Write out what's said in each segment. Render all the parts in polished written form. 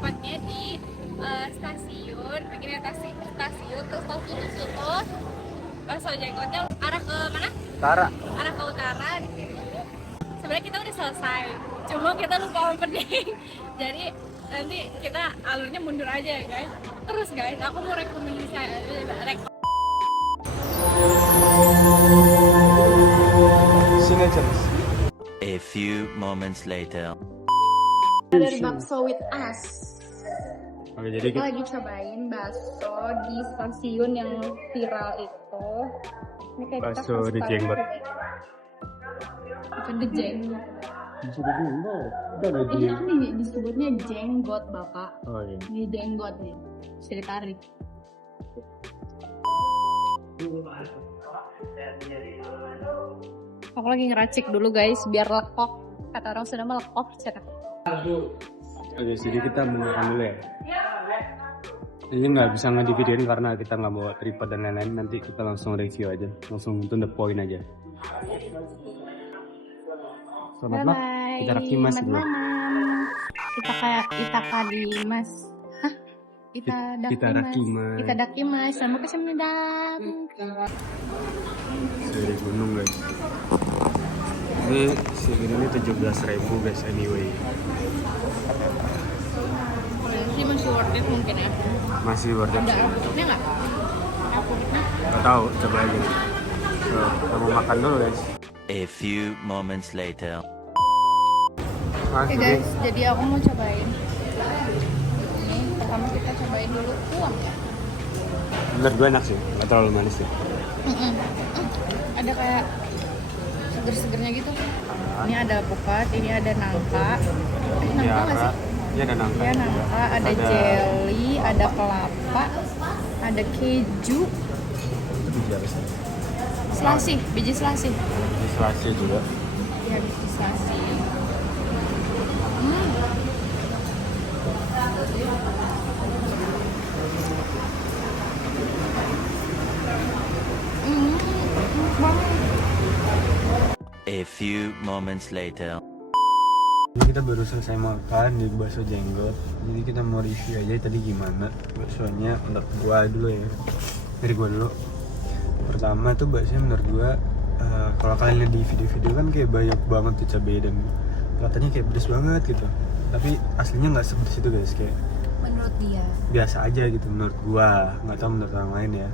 tempatnya di stasiun, pinggirnya stasiun, terus tol Kudus itu bakso jenggotnya arah ke mana? Tara. Arah ke utara di situ. Sebenarnya kita udah selesai, cuma kita lupa opening. Jadi nanti kita alurnya mundur aja ya guys. Terus guys, aku mau rekomendasi Sini aja. A few moments later. dari bakso with us. Oke, jadi Kita lagi cobain bakso di stasiun yang viral itu. Ini kayak kita bakso first di time jenggot. cobain. Bukan di jenggot. Sudah jenggot. Udah ada Ini kan disebutnya jenggot bapak. Oh iya. Ini jenggot nih. Bisa ditarik. Aku lagi ngeracik dulu guys biar lekok. Kata orang sudah melekok cetak. Oke, jadi kita makan dulu ya. Ini nggak bisa ngedividein karena kita nggak bawa tripod dan lain-lain. Nanti kita langsung review aja, langsung to the point aja. Selamat malam. Kita rakimas dulu. Kita kayak Itaka di Mas. Hah? Kita rakimas. Kita dakimas. Sama kesemnedan. Dari gunung guys. Ini segini 17.000 guys anyway. Ini masih worth it mungkin ya. Masih worth it. Ada alpuknya nggak? Alpuknya? Gak tahu, coba aja. So, kita mau makan dulu guys. A few moments later. Oke guys, jadi aku mau cobain. Ini pertama kita cobain dulu tuang ya. Menurut gue enak sih, gak terlalu manis ya. Ada kayak seger-segernya gitu. Ini ada alpukat, ini ada nangka. Nangka nggak sih? Iya ada nangka. Ya nangka, ada jelly, ada kelapa, ada keju, Biji apa sih? selasi, biji selasi. Biji selasi juga. Ya biji selasi. Enak banget. Eh, A few moments later. Ini kita baru selesai makan di bakso jenggot. Jadi kita mau review aja tadi gimana baksonya menurut gua dulu ya. Dari gua dulu. Pertama tuh baksonya menurut gua kalau kalian lihat di video-video kan kayak banyak banget tuh cabai dan katanya kayak pedes banget gitu. Tapi aslinya nggak sepedes itu guys, kayak Menurut dia. biasa aja gitu menurut gua. Nggak tahu menurut orang lain ya.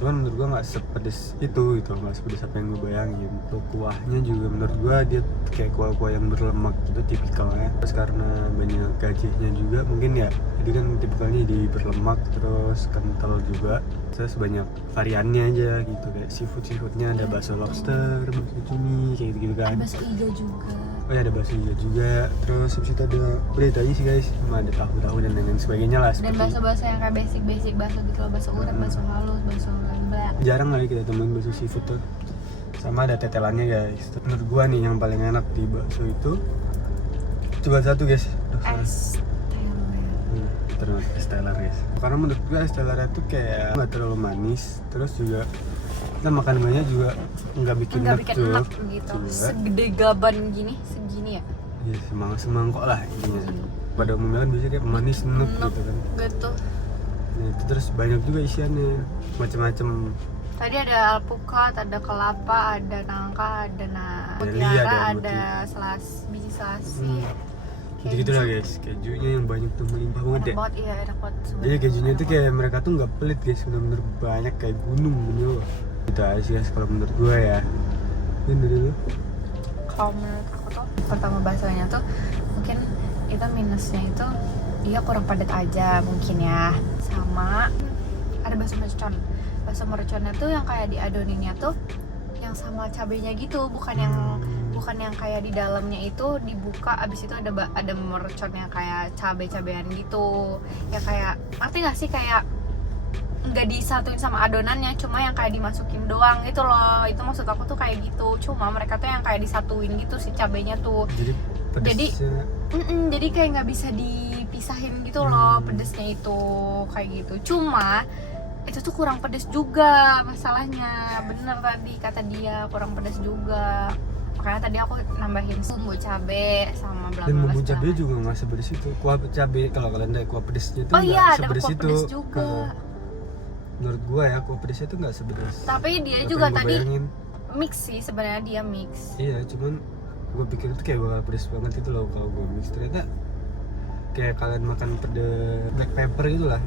Cuman menurut gua nggak sepedes itu gitu, nggak sepedes apa yang gue bayangin. Tuh kuahnya juga menurut gua dia kayak kuah-kuah yang berlemak gitu tipikalnya. Terus karena banyak gajihnya juga mungkin ya, jadi kan tipikalnya di berlemak terus kental juga. Terus banyak variannya aja gitu, kayak seafoodnya ada bakso lobster, bakso cumi kayak gitu kan. Bakso ijo juga. Oh ya ada bakso juga. Terus habis itu ada udah itu aja sih guys, sama ada tahu-tahu dan lain sebagainya lah. Dan bakso-bakso yang kayak basic bakso gitu loh, bakso urat, bakso halus, bakso lembek. Jarang kali kita temuin bakso seafood tuh. Sama ada tetelannya guys. Menurut gua nih yang paling enak di bakso itu coba satu guys. Es Terus es teler guys. Karena menurut gua es teler itu kayak nggak terlalu manis. Terus juga kita makan banyak juga nggak bikin nggak enak bikin tuh. enak gitu. Juga. Segede gaban gini, segini ya. Ya semangkok lah intinya. Pada umumnya kan biasanya kayak manis enak gitu kan. Gitu. Nah itu terus banyak juga isiannya macam-macam. Tadi ada alpukat, ada kelapa, ada nangka, ada Jelly, mutiara, ada ada biji selasi. Jadi gitu lah guys, kejunya yang banyak tuh melimpah banget Enak ya. banget, iya enak banget. Jadi kejunya tuh kayak mereka tuh nggak pelit guys, bener-bener banyak kayak gunung gitu. Gitu aja sih guys kalau menurut gue ya. Ini dari lu? Kalau menurut aku tuh pertama baksonya tuh mungkin itu minusnya itu dia kurang padat aja mungkin ya. Sama ada bakso mercon. Bakso merconnya tuh yang kayak diadoninnya tuh yang sama cabenya gitu, bukan yang kayak di dalamnya itu dibuka abis itu ada mercon yang kayak cabai-cabean gitu. Ya kayak ngerti nggak sih, kayak nggak disatuin sama adonannya, cuma yang kayak dimasukin doang gitu loh. Itu maksud aku tuh kayak gitu. Cuma mereka tuh yang kayak disatuin gitu si cabenya tuh. Jadi kayak nggak bisa dipisahin gitu loh pedesnya itu kayak gitu. Cuma itu tuh kurang pedes juga masalahnya. Bener tadi kata dia kurang pedes juga. Makanya tadi aku nambahin bumbu cabe sama bla bla. Dan bumbu segala cabe macam. juga nggak sepedes itu. Kuah cabe kalau kalian dari kuah pedesnya itu Oh nggak iya, ada sepedes kuah itu. pedes juga. Menurut gua ya kuah pedesnya itu nggak sepedes. Tapi dia apa juga yang gua tadi bayangin. mix sih sebenarnya, dia mix. Iya, cuman gue pikir itu kayak bakal pedes banget itu loh kalau gue mix. Ternyata kayak kalian makan black pepper gitu lah.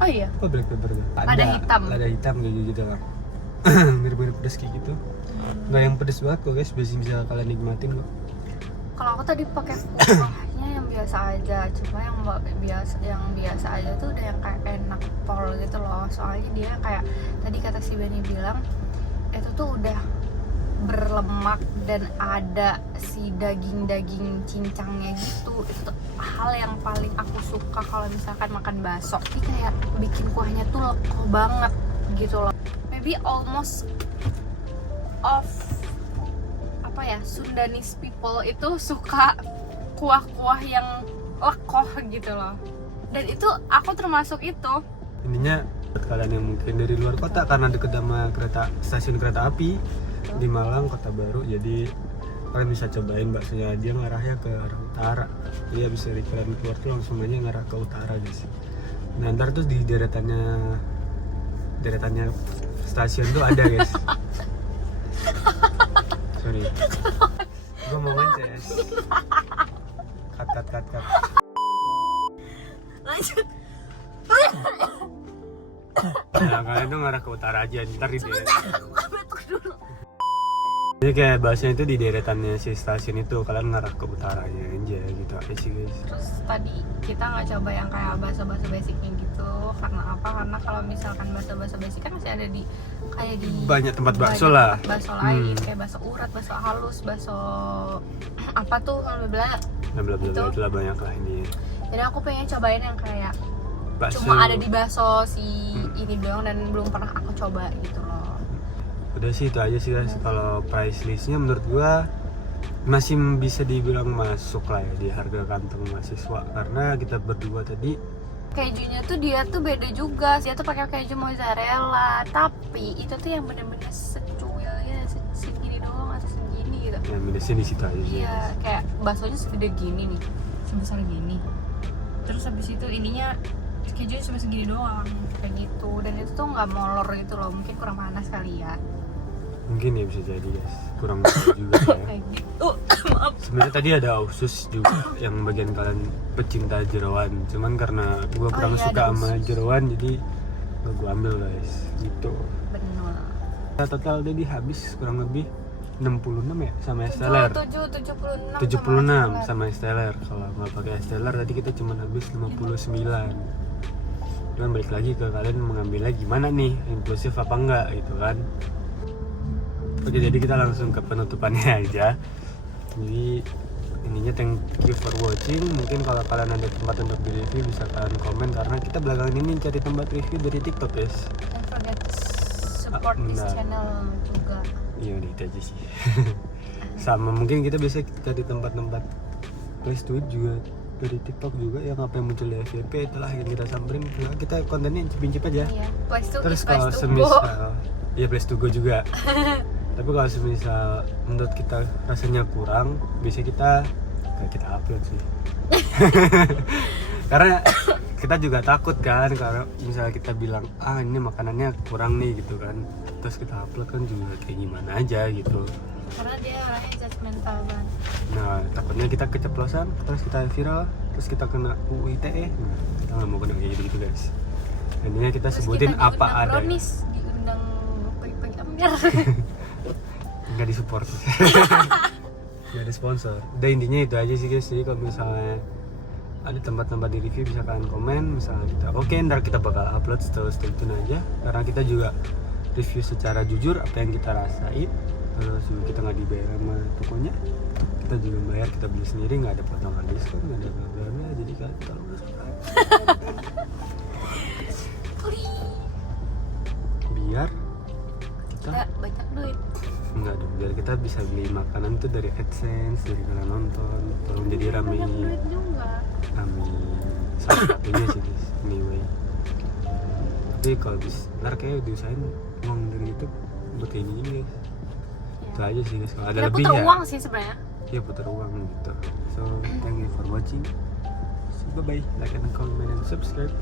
Oh iya. Apa black pepper tuh? Lada hitam. Lada hitam kayak gitu lah. Mirip-mirip pedes kayak gitu. Nggak yang pedes banget kok guys, bisa kalian nikmatin kok. Kalau aku tadi pakai kuahnya yang biasa aja, cuma yang biasa aja tuh udah yang kayak enak pol gitu loh. Soalnya dia kayak tadi kata si Benny bilang itu tuh udah berlemak dan ada si daging cincangnya gitu. Itu tuh hal yang paling aku suka kalau misalkan makan bakso. Ini kayak bikin kuahnya tuh lekoh banget gitu loh. Maybe almost of apa ya, Sundanese people itu suka kuah-kuah yang lekoh gitu loh. Dan itu aku termasuk itu. Ininya buat kalian yang mungkin dari luar kota karena deket sama stasiun kereta api di Malang, Kota Baru, jadi kalian bisa cobain baksonya. Dia ngarahnya ke arah utara. Jadi habis dari kalian keluar tuh langsung aja ngarah ke utara guys. Nah ntar tuh di deretannya stasiun tuh ada guys. Sorry, gue mau ngeces. Cut. Lanjut. Nah kalian tuh ngarah ke utara aja, ntar di Aku batuk dulu. Jadi kayak bahasanya itu di deretannya si stasiun itu, kalian ngarah ke utaranya aja gitu aja sih guys. Terus tadi kita nggak coba yang kayak bakso-bakso basicnya gitu. Karena apa? Karena kalau misalkan bakso-bakso basic kan masih ada di kayak di Banyak tempat bakso banyak lah. tempat bakso lain kayak bakso urat, bakso halus, bakso apa tuh bla Nah bla bla bla Itu. itulah banyak lah ini. Jadi aku pengen cobain yang kayak Bakso. cuma ada di bakso si ini doang dan belum pernah aku coba gitu loh. Udah sih itu aja sih guys. Kalau price listnya menurut gua masih bisa dibilang masuk lah ya di harga kantong mahasiswa, karena kita berdua tadi Kejunya tuh dia tuh beda juga. Dia tuh pakai keju mozzarella, tapi itu tuh yang bener-bener secuilnya segini doang atau segini gitu. yang minusnya di situ aja sih. Iya, kayak baksonya segede gini nih, sebesar gini. Terus habis itu ininya kejunya cuma segini doang, kayak gitu. Dan itu tuh nggak molor gitu loh, mungkin kurang panas kali ya. Mungkin ya bisa jadi guys, kurang tahu juga ya. Kayak gitu. Maaf. Sebenarnya tadi ada usus juga yang bagian kalian pecinta jeroan, cuman karena gua kurang iya, suka ada sama usus. jeroan jadi gua ambil guys gitu. Benar. Total jadi habis kurang lebih 66 ya sama Esteller. 76 sama Esteller. Kalau nggak pakai Esteller tadi kita cuma habis 59. Cuman balik lagi ke kalian mengambilnya gimana nih, inklusif apa enggak gitu kan. Oke, jadi kita langsung ke penutupannya aja. Jadi ininya thank you for watching. Mungkin kalau kalian ada tempat untuk di review bisa kalian komen, karena kita belakangan ini cari tempat review dari TikTok guys. Don't forget to support this benar. channel juga. Iya udah itu aja sih. Sama mungkin kita bisa cari tempat-tempat place tour juga dari TikTok juga yang apa yang muncul di FYP, itulah yang kita samperin. Nah, kita kontennya cipin-cip aja. Iya. Place to Terus eat, place kalau to go. semisal ya place to go juga. Tapi kalau semisal menurut kita rasanya kurang, biasanya kita upload sih. Karena kita juga takut kan kalau misalnya kita bilang ini makanannya kurang nih gitu kan, terus kita upload kan juga kayak gimana aja gitu. Karena dia orangnya judgmental banget. Nah takutnya kita keceplosan, terus kita viral, terus kita kena UU ITE. Nah, kita nggak mau kena kayak gitu guys. Intinya kita Terus sebutin kita apa diundang ada. brownies, diundang pagi-pagi ambil. Nggak disupport. Nggak ada sponsor. Udah intinya itu aja sih guys. Jadi kalau misalnya ada tempat-tempat di review bisa kalian komen, misalnya kita oke, ntar kita bakal upload, stay tune aja, karena kita juga review secara jujur apa yang kita rasain. Terus juga kita nggak dibayar sama tokonya, kita juga bayar, kita beli sendiri, nggak ada potongan diskon, nggak ada bla-bla. Jadi kalian kalau biar kita Tidak banyak duit. enggak dong, biar kita bisa beli makanan tuh dari AdSense, dari kalian nonton, tolong jadi rame. Banyak duit juga. Amin. Salah satunya sih guys, anyway. Tapi kalau ntar kayak diusahain uang dari YouTube buat kayak gini guys. Ya Itu aja sih guys, kalau ada Kita lebih putar ya uang sih sebenarnya. ya putar uang gitu. So thank you for watching. So, bye bye, like and comment and subscribe.